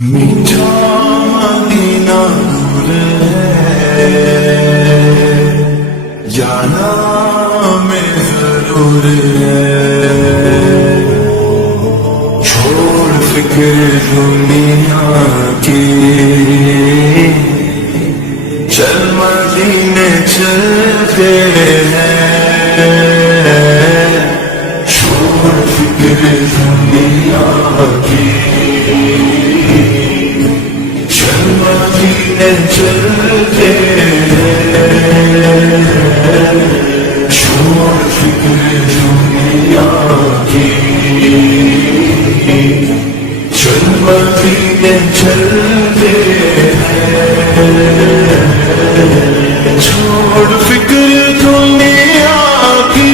میٹھا مدینہ دور ہے، جانا میں ضرور ہے، چھوڑ فکر دنیا کی، چل مدینے چلتے ہیں، چھوڑ فکر دنیا کی، چلتے ہیں، چھوڑ فکر دنیا کی، چل مدینے چلتے ہیں، چھوڑ فکر دنیا کی،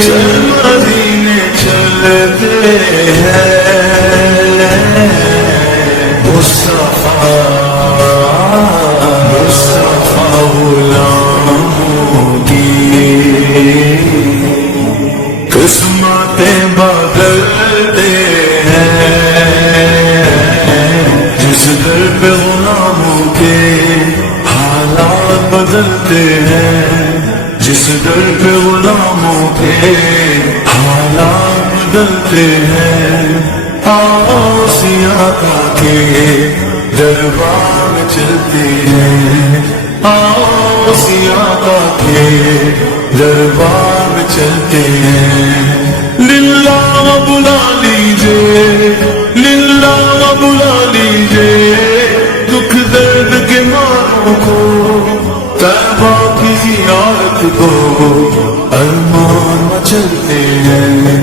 چل مدینے چلتے ہیں، قسمتیں بدلتے ہیں، جس در پہ غلاموں کے حالات بدلتے ہیں، جس در پہ غلاموں کے حالات بدلتے ہیں، آسیہ کے دربار میں چلتے ہیں، آسیہ کے دربار میں چلتے ہیں، للہ بلا لیجئے، للہ بلا لیجئے، دکھ درد کے ماروں کو، طیبہ کی زیارت کو، ارمان میں چلتے ہیں،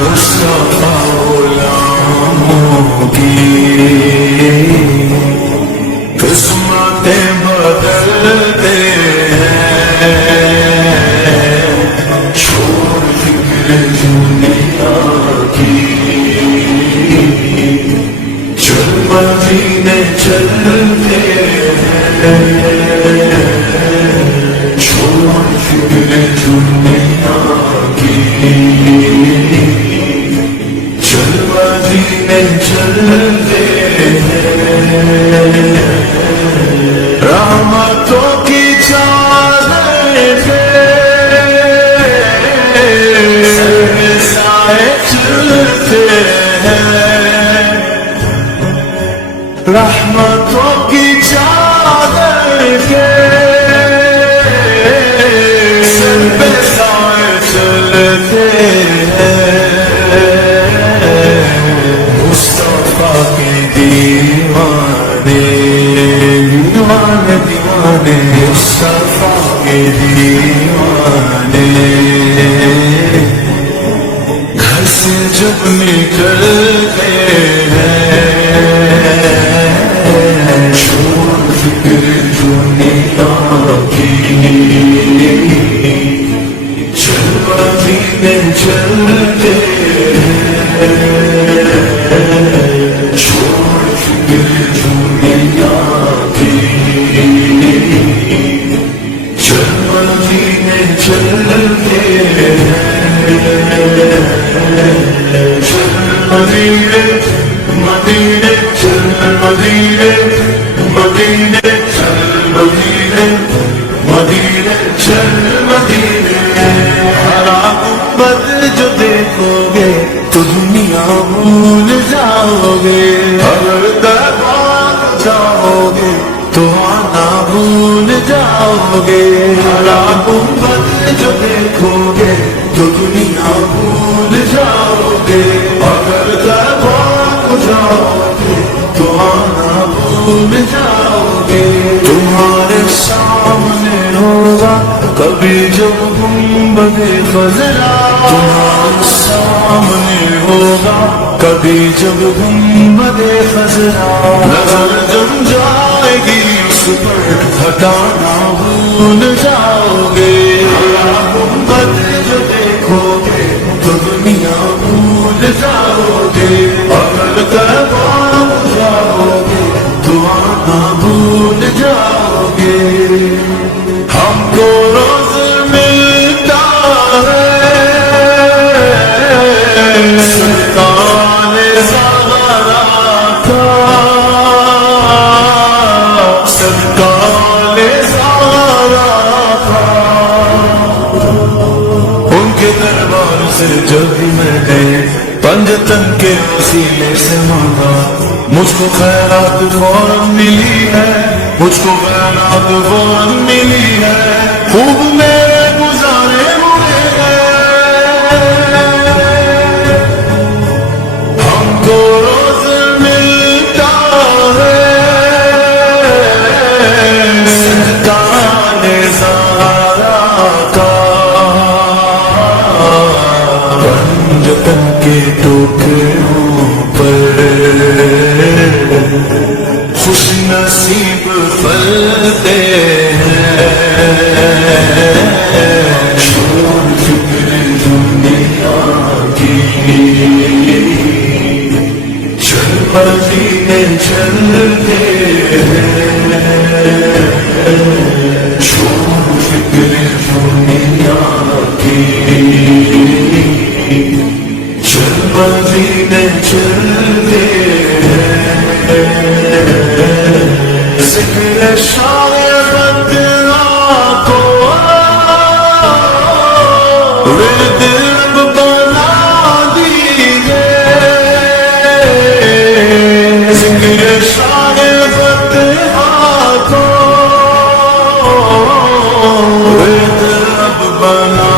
مصطفیٰ غلاموں کی قسمتیں بدلتے ہیں، چھوڑ فکر دنیا کی، چل مدینے چلتے ہیں، چھوڑ فکر دنیا کی، چل مدینے چلتے ہیں، رحمتوں کی چادر سے سر سائے چلتے ہیں، رحمتوں کی چادر کے سر پہ سائے چلتے ہیں، مصطفیٰ کے دیوانے، دیوانے دیوانے، مصطفیٰ کے دیوانے، گھر سے جب نکلتے ہیں، چھوڑ فکر دنیا کی، چل مدینے چلتے ہیں، چھوڑ فکر دنیا کی، چل مدینے چلتے ہیں، چل مدینے مدینے، چل مدینے مدینے، چل مدینے مدینے، چل مدینے، ہر گنبد جو دیکھو گے تو دنیا بھول جاؤ گے، اگر دربار جاؤ گے تو آنا بھول جاؤ گے، ہر گنبد جو دیکھو گے تو دنیا بھول جاؤ گے، اگر دربار جاؤ گے تو آنا بھول جاؤ گے، تمہارے سامنے ہوگا کبھی جب گنبد خضرا، تمہارے سامنے ہوگا کبھی جب گنبد خضرا، نظر جم جائے گی اس پر ہٹانا بھول جاؤ گے، گنبد جو دیکھو گے تو دنیا بھول جاؤ گے، اگر دربار جاؤ گے تو آنا بھول جاؤ گے، ہم کو روز ملتا ہے سلطان زہرا کا سرکار زہرا کا ان کے دربار سے جب میں نے پنجتن کے وسیلے سے مانگا مجھ کو خیرات فوراً ملی ہے مجھ کو خیرات فوراً ملی ہے خوب میرے گزارے ہوئے ہیں ہم کو روز ملتا ہے سلطان زہرا کا پنجتن کے ٹوکروں پر خوش نصیب پھلتے ہیں شور فکر دنیا کی چل مدینے چلتے ہیں شور فکر دنیا کی چل مدینے چلتے ذکر شاہ بدنا کو ورد رب بنا دیجئے ذکر شاہ بدنا کو ورد رب بنا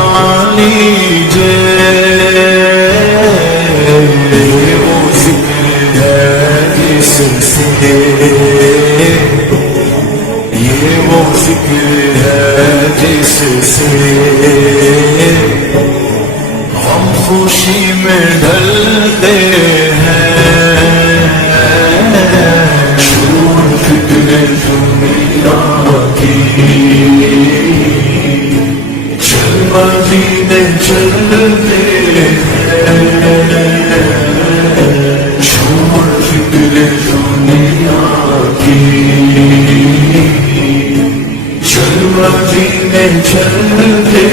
لیجئے وہ ذکر ہے جس سے یہ وہ ذکر ہے جس سے ہم خوشی میں ڈھلتے ہیں شور فکر دنیا کی چل مدینے چلتے ہیں شور فکر دنیا کی چل مدینے چلتے